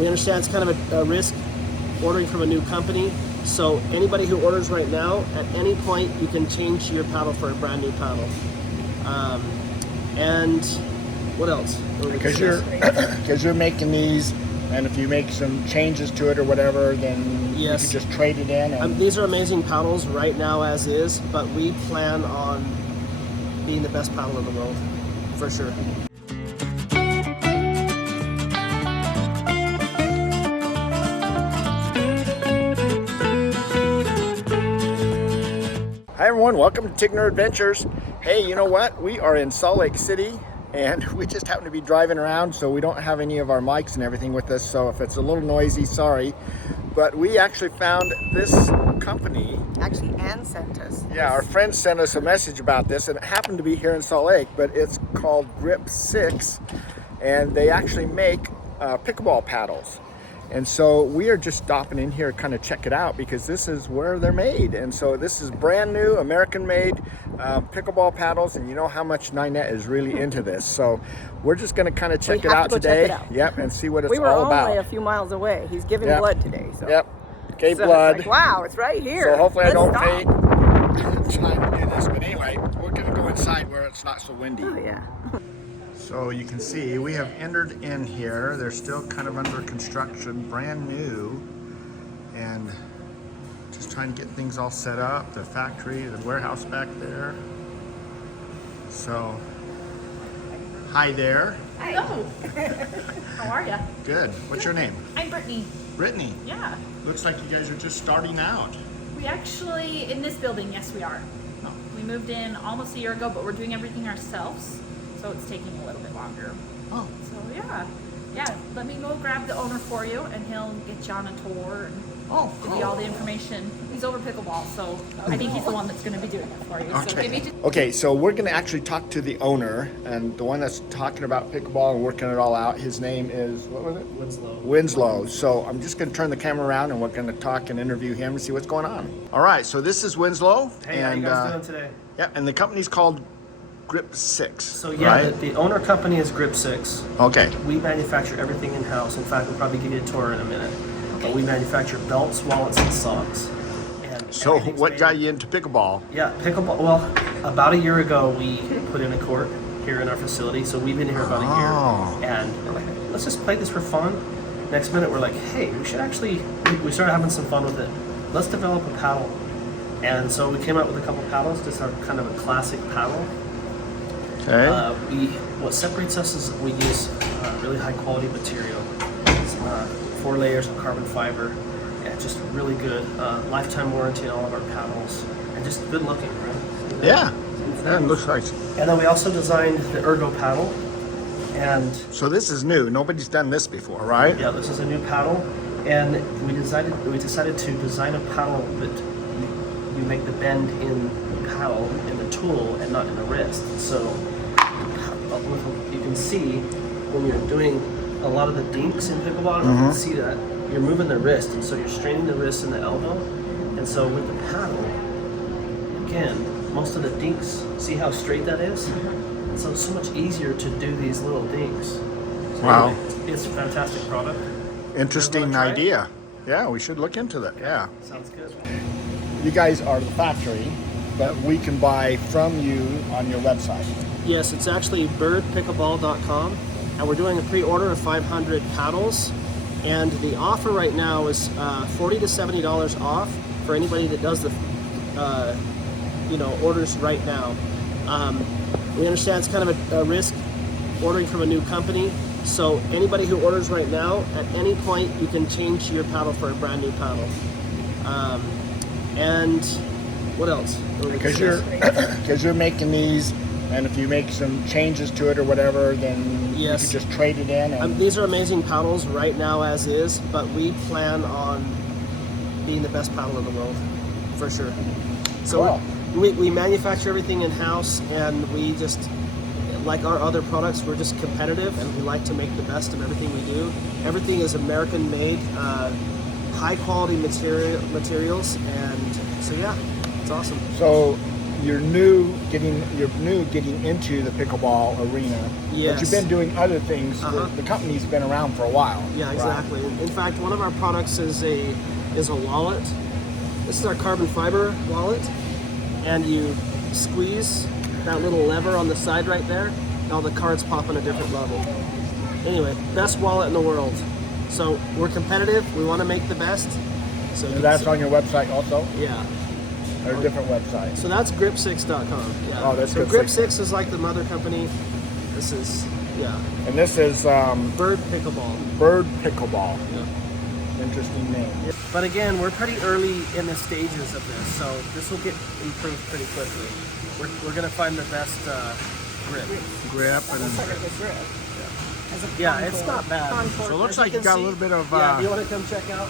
We understand it's kind of a risk ordering from a new company. So anybody who orders right now, at any point you can change your paddle for a brand new paddle. And what else? Because you're making these, and if you make some changes to it or whatever, then you can just trade it in. And these are amazing paddles right now as is, but we plan on being the best paddle in the world, for sure. Hi everyone, welcome to Tigner Adventures. Hey, you know what? We are in Salt Lake City and we just happen to be driving around, so we don't have any of our mics and everything with us, so if it's a little noisy, sorry. But we actually found this company. Actually, Ann sent us. Yeah, our friend sent us a message about this, and it happened to be here in Salt Lake, but it's called Grip 6, and they actually make pickleball paddles. And so we are just stopping in here to kind of check it out because this is where they're made. And so this is brand new, American-made pickleball paddles, and you know how much Ninette is really into this. So we're just going to kind of check it out today. Check it out. Yep, and see what it's all about. We were only a few miles away. He's giving blood today. So. Yep, gave blood. It's like, wow, it's right here. So hopefully I don't faint trying to do this. But anyway, we're going to go inside where it's not so windy. Oh, yeah. So you can see we have entered in here. They're still kind of under construction, brand new, and just trying to get things all set up. The factory, the warehouse back there. So, hi there. Hello. How are you? Good. What's your name? I'm Brittany. Brittany. Yeah. Looks like you guys are just starting out. We actually, in this building, yes we are. Oh. We moved in almost a year ago, but we're doing everything ourselves. So it's taking a little bit longer. Oh. So yeah. Let me go grab the owner for you, and he'll get you on a tour and give you all the information. He's over pickleball, so I think he's the one that's going to be doing it for you. Okay. So give me just Okay, so we're going to actually talk to the owner, and the one that's talking about pickleball and working it all out. His name is, what was it? Windslow. Winslow. So I'm just going to turn the camera around, and we're going to talk and interview him and see what's going on. All right, so this is Winslow. Hey, how you guys doing today? Yeah, and the company's called Grip 6. So yeah, right? the owner company is Grip 6. Okay. We manufacture everything in-house. In fact, we'll probably give you a tour in a minute. But we manufacture belts, wallets, and socks. And So what got you into pickleball? Yeah, pickleball. Well, about a year ago, we put in a court here in our facility. So we've been here about a year. And we're like, let's just play this for fun. Next minute, we're like, hey, we should actually, we started having some fun with it. Let's develop a paddle. And so we came out with a couple paddles, just our kind of a classic paddle. Okay. What separates us is we use really high quality material. It's, 4 layers of carbon fiber, and just really good lifetime warranty on all of our paddles, and just good looking, right? Yeah, it looks nice. And then we also designed the Ergo paddle, and So this is new. Nobody's done this before, right? yeah, this is a new paddle, and we decided to design a paddle that you make the bend in the paddle in the tool and not in the wrist. So you can see when you're doing a lot of the dinks in pickleball, you can see that you're moving the wrist, and so you're straining the wrist and the elbow. And so with the paddle, again, most of the dinks, see how straight that is? And so it's so much easier to do these little dinks. So Wow. anyway, it's a fantastic product. Interesting Try it? idea. Yeah, we should look into that. Yeah. Sounds good. You guys are the factory, but we can buy from you on your website. Yes, it's actually birdpickleball.com, and we're doing a pre-order of 500 paddles, and the offer right now is $40 to $70 off for anybody that does the orders right now. We understand it's kind of a risk ordering from a new company, so anybody who orders right now, at any point you can change your paddle for a brand new paddle. And what else? Because you're making these, and if you make some changes to it or whatever, then you can just trade it in. And these are amazing paddles right now as is, but we plan on being the best paddle in the world, for sure. So we manufacture everything in-house, and we just, like our other products, we're just competitive, and we like to make the best of everything we do. Everything is American-made, high-quality materials, and so yeah, it's awesome. So you're new getting into the pickleball arena. Yes. But you've been doing other things. The company's been around for a while. Yeah, right? exactly. In fact, one of our products is a wallet. This is our carbon fiber wallet, and you squeeze that little lever on the side right there, and all the cards pop on a different level. Anyway, best wallet in the world. So we're competitive. We want to make the best. So And that's on your website also? Yeah. Or a different website? So that's grip6.com. Yeah. Oh, that's so Grip6. Grip6 is like the mother company. This is, yeah. And this is Bird Pickleball. Bird Pickleball. Yeah. Interesting name. But again, we're pretty early in the stages of this, so this will get improved pretty quickly. We're going to find the best grip. Grip and Looks like a good grip. As a Yeah, it's contour. not bad. Contour. so it looks As like you can got a see- little bit of Yeah, do you want to come check out?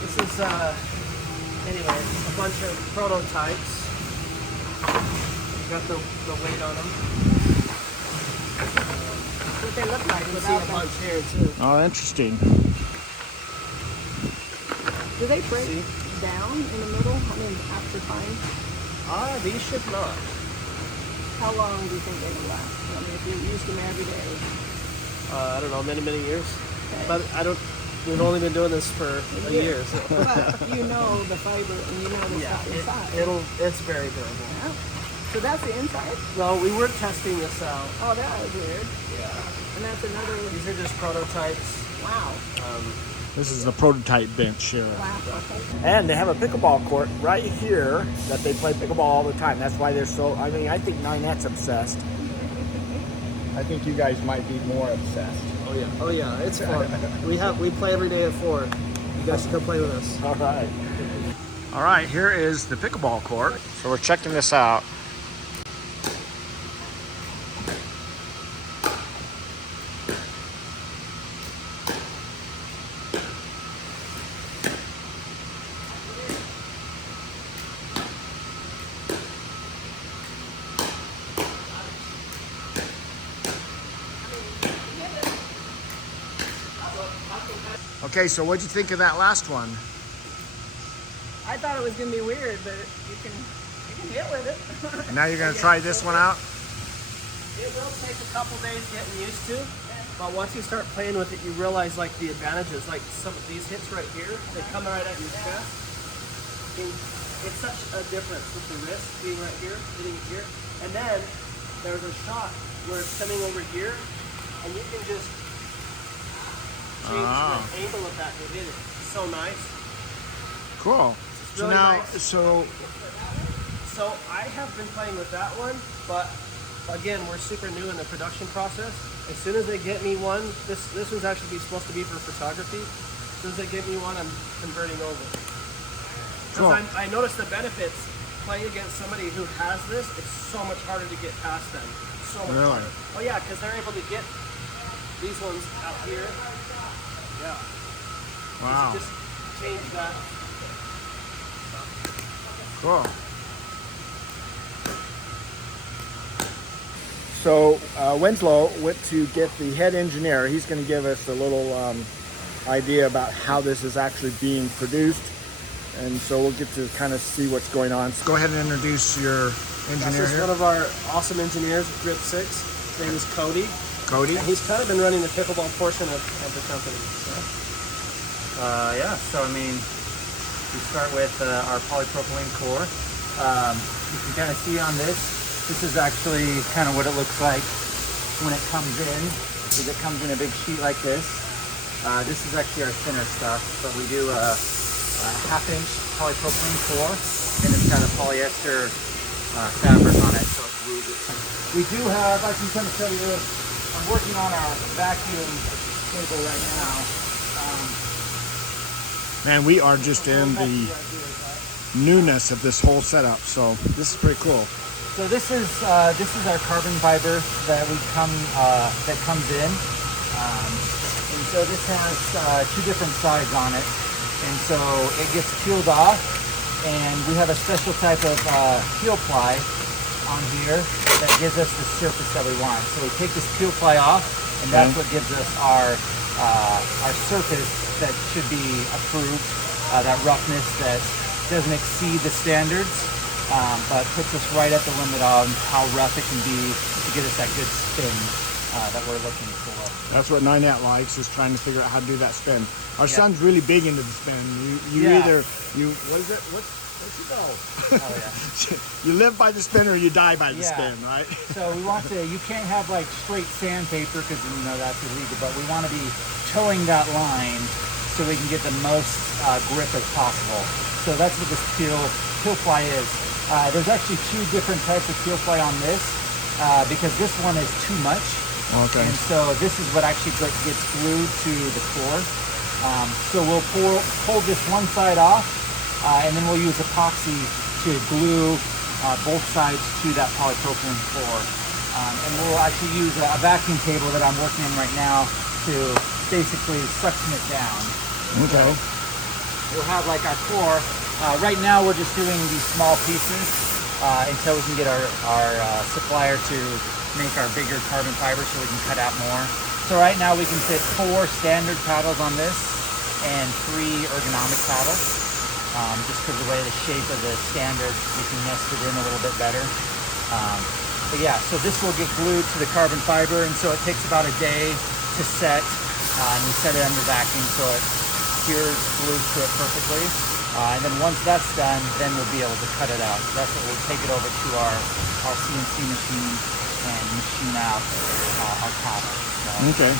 This is, anyway, a bunch of prototypes. Got the weight on them. What they look like You can see without a them. bunch here too. Oh, interesting. Do they break See? down in the middle? I mean, after time? These should not. How long do you think they will last? I mean, if you used them every day. I don't know, many years. But we've only been doing this for a year. So. But you know the fiber and you know the stuff inside. It's very durable. Yeah. So that's the inside? Well, we were testing this out. Oh, that was weird. Yeah. And that's another, These are just prototypes. wow. This is the prototype bench here. Wow, okay. And they have a pickleball court right here that they play pickleball all the time. That's why they're so, I mean, I think Ninette's obsessed. I think you guys might be more obsessed. Oh yeah, it's fun. we play every day at 4. You guys should come play with us. All right. All right, here is the pickleball court. So we're checking this out. Okay, so what'd you think of that last one? I thought it was going to be weird, but you can hit with it. And now you're gonna try this one out? It will take a couple days getting used to, but once you start playing with it, you realize like the advantages. Like some of these hits right here, they come right at your chest. It's such a difference with the wrist being right here, hitting it here, and then there's a shot where it's coming over here, and you can just change the angle of that to hit it. It's so nice. Cool. It's So really now, nice. so So I have been playing with that one, but again, we're super new in the production process. As soon as they get me one, this was actually supposed to be for photography. As soon as they get me one, I'm converting over. Cool. Because I noticed the benefits. Playing against somebody who has this, it's so much harder to get past them. So much Really? harder. Oh yeah, because they're able to get these ones out here. Yeah. wow, Just change that. cool. So Windslow went to get the head engineer. He's going to give us a little idea about how this is actually being produced. And so we'll get to kind of see what's going on. So go ahead and introduce your engineer This is here. one of our awesome engineers at Grip6. His name is Cody. Cody. And he's kind of been running the pickleball portion of the company. So. Yeah, so I mean, we start with our polypropylene core. You can kind of see on this is actually kind of what it looks like when it comes in, because it comes in a big sheet like this. This is actually our thinner stuff, but we do a half-inch polypropylene core, and it's got a polyester fabric on it, so it glues it. We do have, I can kind of show you this. I'm working on our vacuum table right now. Man, we are just in the newness of this whole setup, so this is pretty cool. So this is our carbon fiber that comes in, and so this has 2 different sides on it, and so it gets peeled off, and we have a special type of peel ply on here that gives us the surface that we want. So we take this peel ply off, and that's what gives us our surface that should be approved, that roughness that doesn't exceed the standards. but puts us right at the limit on how rough it can be to get us that good spin that we're looking for. That's what Ninette likes, is trying to figure out how to do that spin. Our Yeah. son's really big into the spin. You Yeah. either, what is it? What's it called? Oh yeah. You live by the spin or you die by the Yeah. spin, right? So we want to, you can't have like straight sandpaper because you know that's illegal, but we want to be towing that line so we can get the most grip as possible. So that's what this peel fly is. There's actually two different types of peel fly on this because this one is too much. Okay. And so this is what actually gets glued to the core. So we'll pull this one side off and then we'll use epoxy to glue both sides to that polypropylene core. And we'll actually use a vacuum table that I'm working on right now to basically suction it down. Okay. So we'll have like our core. Right now we're just doing these small pieces until we can get our supplier to make our bigger carbon fiber so we can cut out more. So right now we can fit 4 standard paddles on this and 3 ergonomic paddles. Just because of the way the shape of the standard, we can nest it in a little bit better. But yeah, so this will get glued to the carbon fiber, and so it takes about a day to set. And we set it under vacuum so it cures, glues to it perfectly. And then once that's done, then we'll be able to cut it out. So that's what we'll take it over to our CNC machine and machine out our paddle. So, Okay.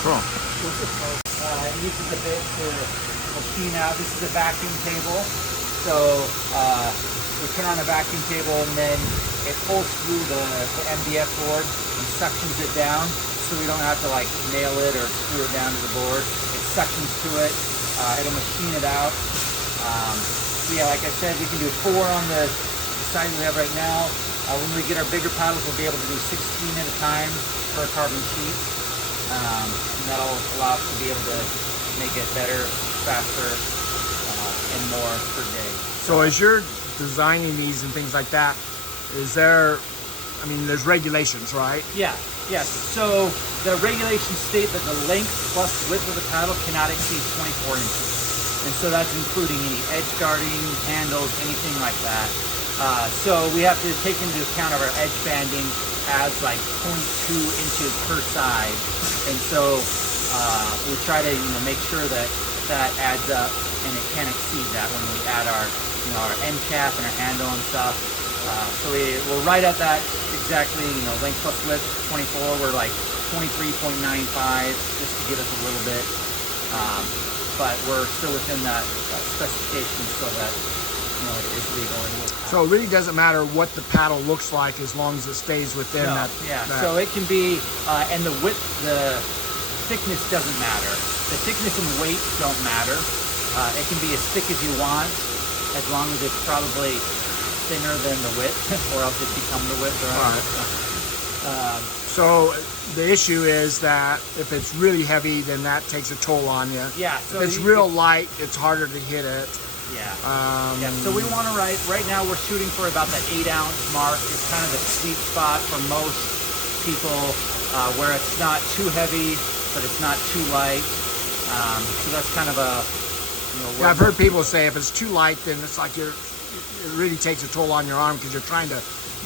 Cool. it uses a bit to machine out. This is a vacuum table. So we turn on a vacuum table and then it pulls through the MDF board and suctions it down so we don't have to like nail it or screw it down to the board. It suctions to it. It'll machine it out. So yeah, like I said, we can do 4 on the size we have right now. When we get our bigger paddles, we'll be able to do 16 at a time per carbon sheet. And that'll allow us to be able to make it better, faster, and more per day. So as you're designing these and things like that, is there, I mean, there's regulations, right? Yeah, yes. So the regulations state that the length plus width of the paddle cannot exceed 24 inches. And so that's including any edge guarding, handles, anything like that. So we have to take into account our edge banding as like 0.2 inches per side. And so we try to make sure that that adds up and it can't exceed that when we add our our end cap and our handle and stuff. So we're right at that exactly, length plus width, 24. We're like 23.95 just to give us a little bit. But we're still within that specification so that it is legal. So it really doesn't matter what the paddle looks like as long as it stays within that. Yeah, so it can be, and the width, the thickness doesn't matter. The thickness and weight don't matter. It can be as thick as you want, as long as it's probably thinner than the width, or else it becomes the width. Right? So the issue is that if it's really heavy, then that takes a toll on you. Yeah. So if it's real light, it's harder to hit it. Yeah. Yeah. So we want to right now we're shooting for about that 8-ounce mark. It's kind of the sweet spot for most people, where it's not too heavy, but it's not too light. So that's kind of a Yeah, I've heard people say if it's too light, then it's like it really takes a toll on your arm because you're trying to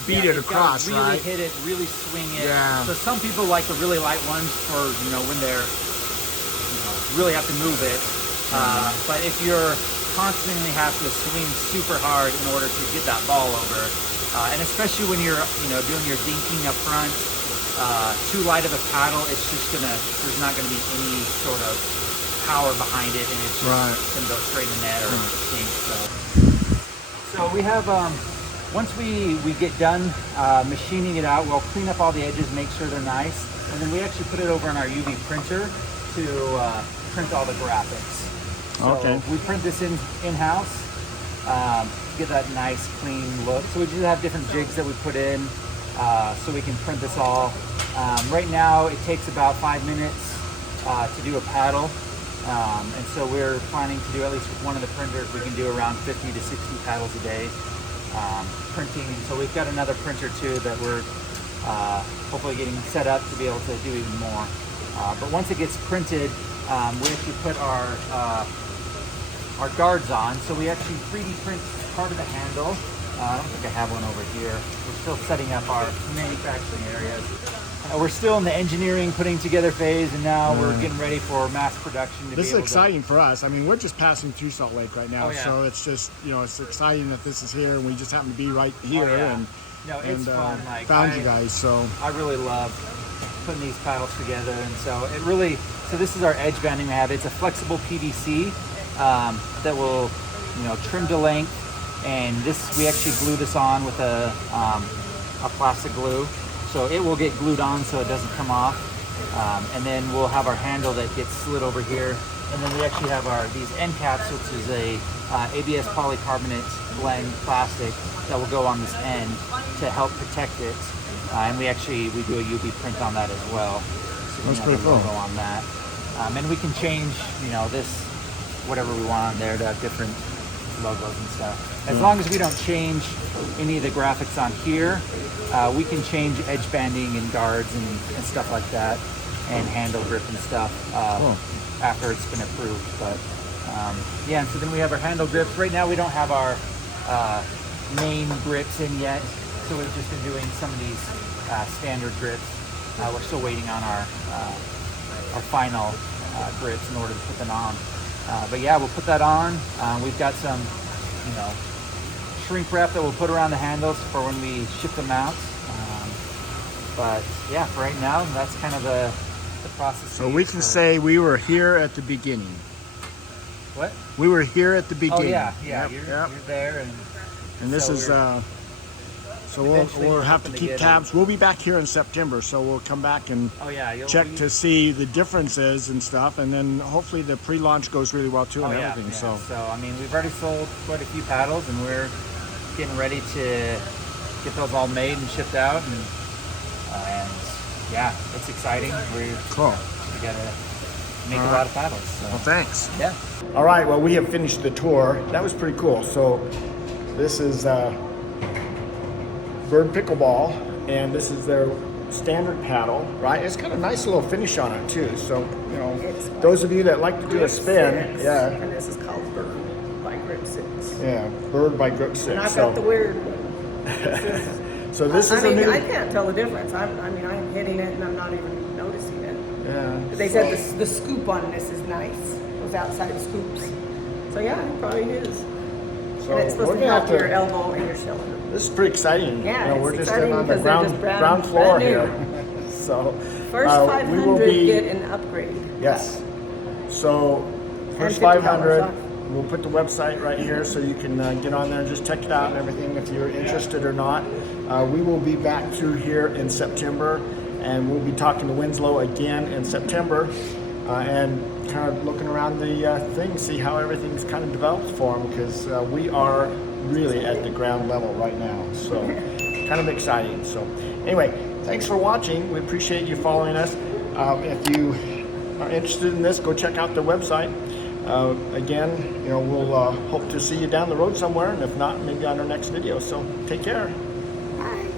beat it across, really right? Hit it, really swing it. Yeah. So some people like the really light ones for when they're really have to move it. But if you're constantly have to swing super hard in order to get that ball over, and especially when you're doing your dinking up front, too light of a paddle, it's just there's not gonna be any sort of power behind it, and it's just gonna go straight in the net or sink. So we have once we get done machining it out, we'll clean up all the edges, make sure they're nice, and then we actually put it over on our UV printer to print all the graphics. So we print this in-house to get that nice clean look. So we just have different jigs that we put in so we can print this all. Right now it takes about 5 minutes to do a paddle. And so we're planning to do, at least with one of the printers, we can do around 50 to 60 paddles a day printing. So we've got another printer too that we're hopefully getting set up to be able to do even more. But once it gets printed, we actually put our guards on. So we actually 3D print part of the handle. I don't think I have one over here. We're still setting up our manufacturing areas. We're still in the engineering, putting together phase, and now we're getting ready for mass production. This is exciting for us. I mean, we're just passing through Salt Lake right now, so it's just, you know, it's exciting that this is here, and we just happen to be right here and it's fun. Like, found you guys. So I really love putting these paddles together, and so it really. So this is our edge banding we have. It's a flexible PVC that will, you know, trim to length, and this we actually glue this on with a plastic glue. So it will get glued on so it doesn't come off. And then we'll have our handle that gets slid over here. And then we actually have these end caps, which is a ABS polycarbonate blend plastic that will go on this end to help protect it. And we do a UV print on that as well. So that's pretty cool. Logo on that. And we can change, you know, this, whatever we want on there to have different logos and stuff. As long as we don't change any of the graphics on here, we can change edge banding and guards and stuff like that, and handle grip and stuff after it's been approved. But yeah, and so then we have our handle grips. Right now we don't have our main grips in yet, so we've just been doing some of these standard grips. We're still waiting on our final grips in order to put them on. But yeah, we'll put that on. We've got some, you know, shrink wrap that we'll put around the handles for when we ship them out. But yeah, for right now, that's kind of the process. So we can say we were here at the beginning. What? We were here at the beginning. Oh yeah, Yep, you're there, and this so is so we'll have to keep tabs. We'll be back here in September, so we'll come back and check to see the differences and stuff, and then hopefully the pre-launch goes really well too and everything. So I mean, we've already sold quite a few paddles, and we're getting ready to get those all made and shipped out, and yeah, it's exciting. We gotta make a lot of paddles. So. Well, thanks. Yeah. All right. Well, we have finished the tour. That was pretty cool. So this is Bird Pickleball, and this is their standard paddle, right? It's got a nice little finish on it too. So, you know, those of you that like to do a spin, And this is called Bird by Grip 6. Yeah, Bird by Grip 6. And I've got the weird one. So this is I mean, a new. I can't tell the difference. I mean, I'm hitting it and I'm not even noticing it. Yeah. They said the scoop on this is nice. Those outside scoops. So yeah, it probably is. So And it's supposed we're to gonna help have your to. elbow and your shoulder. This is pretty exciting. Yeah, you know, it's we're just exciting on the because they're just ground floor brand new. here. So First we will 500 be. get an upgrade. Yes. So first $50 500, off. we'll put the website right here so you can get on there and just check it out and everything if you're interested or not. We will be back through here in September, and we'll be talking to Windslow again in September and kind of looking around the thing, see how everything's kind of developed for them, because we are really at the ground level right now. So kind of exciting. So anyway, thanks for watching. We appreciate you following us. If you are interested in this, go check out their website. Again, you know, we'll hope to see you down the road somewhere, and if not, maybe on our next video. So take care. Bye.